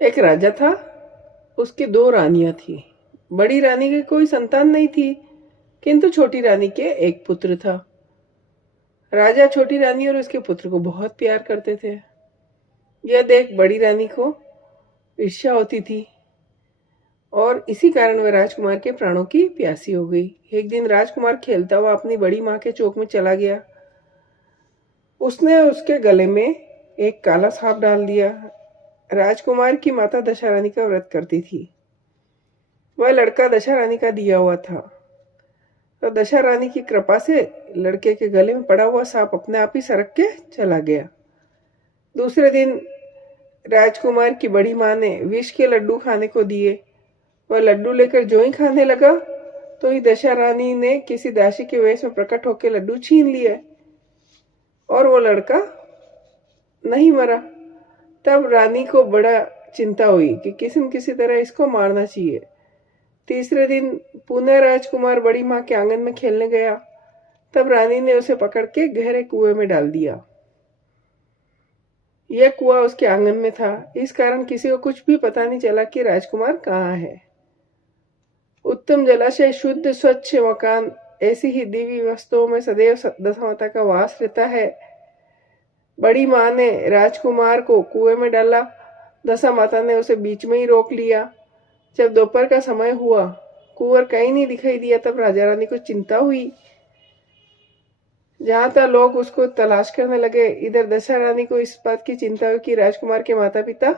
एक राजा था, उसकी दो रानियां थी। बड़ी रानी की कोई संतान नहीं थी, किंतु छोटी रानी के एक पुत्र था। राजा छोटी रानी और उसके पुत्र को बहुत प्यार करते थे। यह देख बड़ी रानी को ईर्ष्या होती थी और इसी कारण वह राजकुमार के प्राणों की प्यासी हो गई। एक दिन राजकुमार खेलता हुआ अपनी बड़ी माँ के चौक में चला गया। उसने उसके गले में एक काला सांप डाल दिया। राजकुमार की माता दशा रानी का व्रत करती थी। वह लड़का दशा रानी का दिया हुआ था, तो दशा रानी की कृपा से लड़के के गले में पड़ा हुआ सांप अपने आप ही सरक के चला गया। दूसरे दिन राजकुमार की बड़ी माँ ने विष के लड्डू खाने को दिए। वह लड्डू लेकर जो ही खाने लगा तो ही दशा रानी ने किसी दासी के वेश में प्रकट होकर लड्डू छीन लिए और वो लड़का नहीं मरा। तब रानी को बड़ा चिंता हुई कि किसी न किसी तरह इसको मारना चाहिए। तीसरे दिन पुनः राजकुमार बड़ी माँ के आंगन में खेलने गया। तब रानी ने उसे पकड़ के गहरे कुएं में डाल दिया। यह कुआं उसके आंगन में था, इस कारण किसी को कुछ भी पता नहीं चला कि राजकुमार कहाँ है। उत्तम जलाशय, शुद्ध स्वच्छ मकान, ऐसी ही दिव्य वस्तुओं में सदैव दशामाता का वास रहता है। बड़ी माँ ने राजकुमार को कुएं में डाला। दशा माता ने उसे बीच में ही रोक लिया। जब दोपहर का समय हुआ, कुंवर कहीं नहीं दिखाई दिया। तब राजा रानी को चिंता हुई। जहां तक लोग उसको तलाश करने लगे, इधर दशा रानी को इस बात की चिंता हुई कि राजकुमार के माता पिता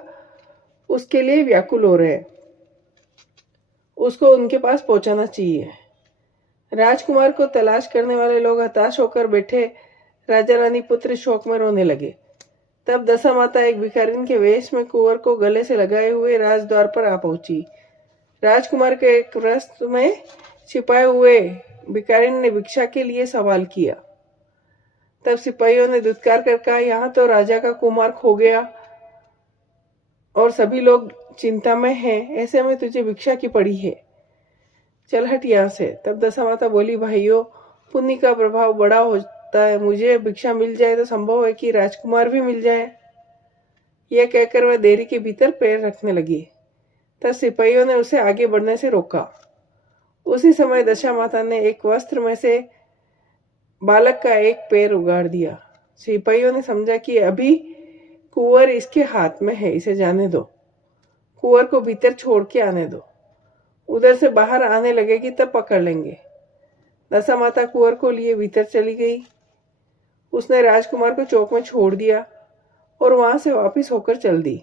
उसके लिए व्याकुल हो रहे, उसको उनके पास पहुंचाना चाहिए। राजकुमार को तलाश करने वाले लोग हताश होकर बैठे। राजा रानी पुत्र शोक में रोने लगे। तब दशा माता एक भिखारिन के वेश में कुंवर को गले से लगाए हुए राजद्वार पर आ पहुंची। राजकुमार के एक वस्त्र में छिपाए हुए भिखारिन ने भिक्षा के लिए सवाल किया। तब सिपाहियों ने धुतकार कर कहा, यहाँ तो राजा का कुमार खो गया और सभी लोग चिंता में हैं, ऐसे में तुझे भिक्षा की पड़ी है, चल हट यहाँ से। तब दशा माता बोली, भाइयों, पुण्य का प्रभाव बड़ा होता है, मुझे भिक्षा मिल जाए तो संभव है कि राजकुमार भी मिल जाए। यह कहकर वह देरी के भीतर पैर रखने लगी। तब सिपाहियों ने उसे आगे बढ़ने से रोका। उसी समय दशा माता ने एक वस्त्र में से बालक का एक पैर उगाड़ दिया। सिपाहियों ने समझा कि अभी कुंवर इसके हाथ में है, इसे जाने दो, कुंवर को भीतर छोड़ के आने दो, उधर से बाहर आने लगेगी तब पकड़ लेंगे। दशा माता कुंवर को लिए भीतर चली गई। उसने राजकुमार को चौक में छोड़ दिया और वहां से वापस होकर चल दी।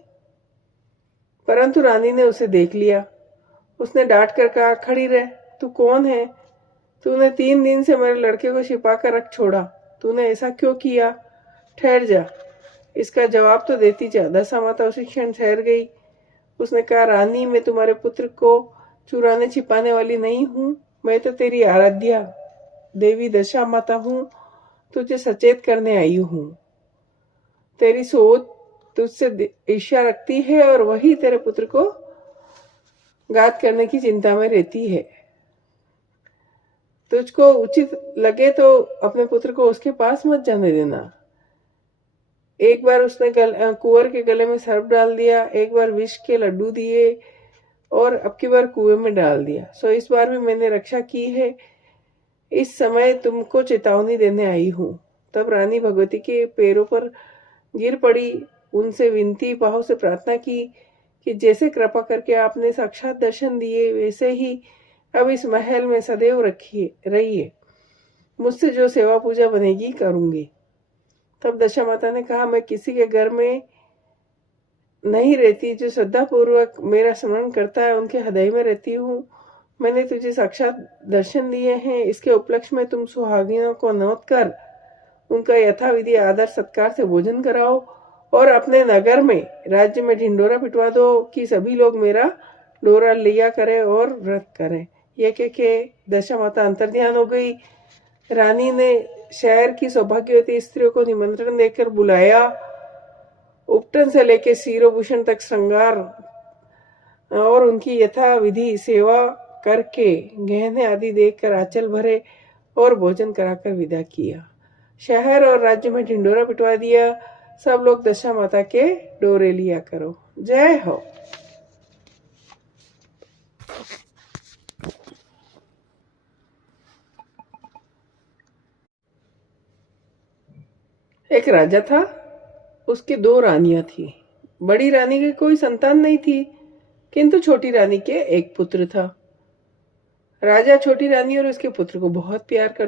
परंतु रानी ने उसे देख लिया। उसने डांट कर कहा, खड़ी रह, तू कौन है? तूने 3 दिन से मेरे लड़के को छिपा कर रख छोड़ा, तूने ऐसा क्यों किया? ठहर जा, इसका जवाब तो देती जा। दशा माता उसी क्षण ठहर गई। उसने कहा, रानी, मैं तुम्हारे पुत्र को चुराने छिपाने वाली नहीं हूं, मैं तो तेरी आराध्या देवी दशा माता हूं, तुझे सचेत करने आई हूं। तेरी सोच तुझसे ईर्ष्या रखती है और वही तेरे पुत्र को घात करने की चिंता में रहती है। तुझको उचित लगे तो अपने पुत्र को उसके पास मत जाने देना। एक बार उसने कुंवर के गले में सर्प डाल दिया, एक बार विष के लड्डू दिए और अब की बार कुएं में डाल दिया। सो इस बार भी मैंने रक्षा की है, इस समय तुमको चेतावनी देने आई हूं। तब रानी भगवती के पैरों पर गिर पड़ी, उनसे विनती भाव से प्रार्थना की कि जैसे कृपा करके आपने साक्षात दर्शन दिए वैसे ही अब इस महल में सदैव रहिए। मुझसे जो सेवा पूजा बनेगी करूंगी। तब दशा माता ने कहा, मैं किसी के घर में नहीं रहती, जो श्रद्धा पूर्वक मेरा स्मरण करता है उनके हृदय में रहती हूँ। मैंने तुझे साक्षात दर्शन दिए हैं, इसके उपलक्ष्य में तुम सुहागिनों को नौत कर उनका यथाविधि आदर सत्कार से भोजन कराओ और अपने नगर में राज्य में ढिंडोरा पिटवा दो कि सभी लोग मेरा डोरा लिया करें और व्रत करें। यह कह के दशा माता अंतर्ध्यान हो गई। रानी ने शहर की सौभाग्यवती स्त्रियों को निमंत्रण देकर बुलाया। उपटन से लेकर शीरोभूषण तक श्रृंगार और उनकी यथाविधि सेवा करके गहने आदि देकर आंचल भरे और भोजन कराकर विदा किया। शहर और राज्य में ढिंडोरा पिटवा दिया। सब लोग दशा माता के डोरे लिया करो। जय हो। एक राजा था, उसकी 2 रानियां थी। बड़ी रानी की कोई संतान नहीं थी, किंतु छोटी रानी के एक पुत्र था। राजा छोटी रानी और उसके पुत्र को बहुत प्यार करता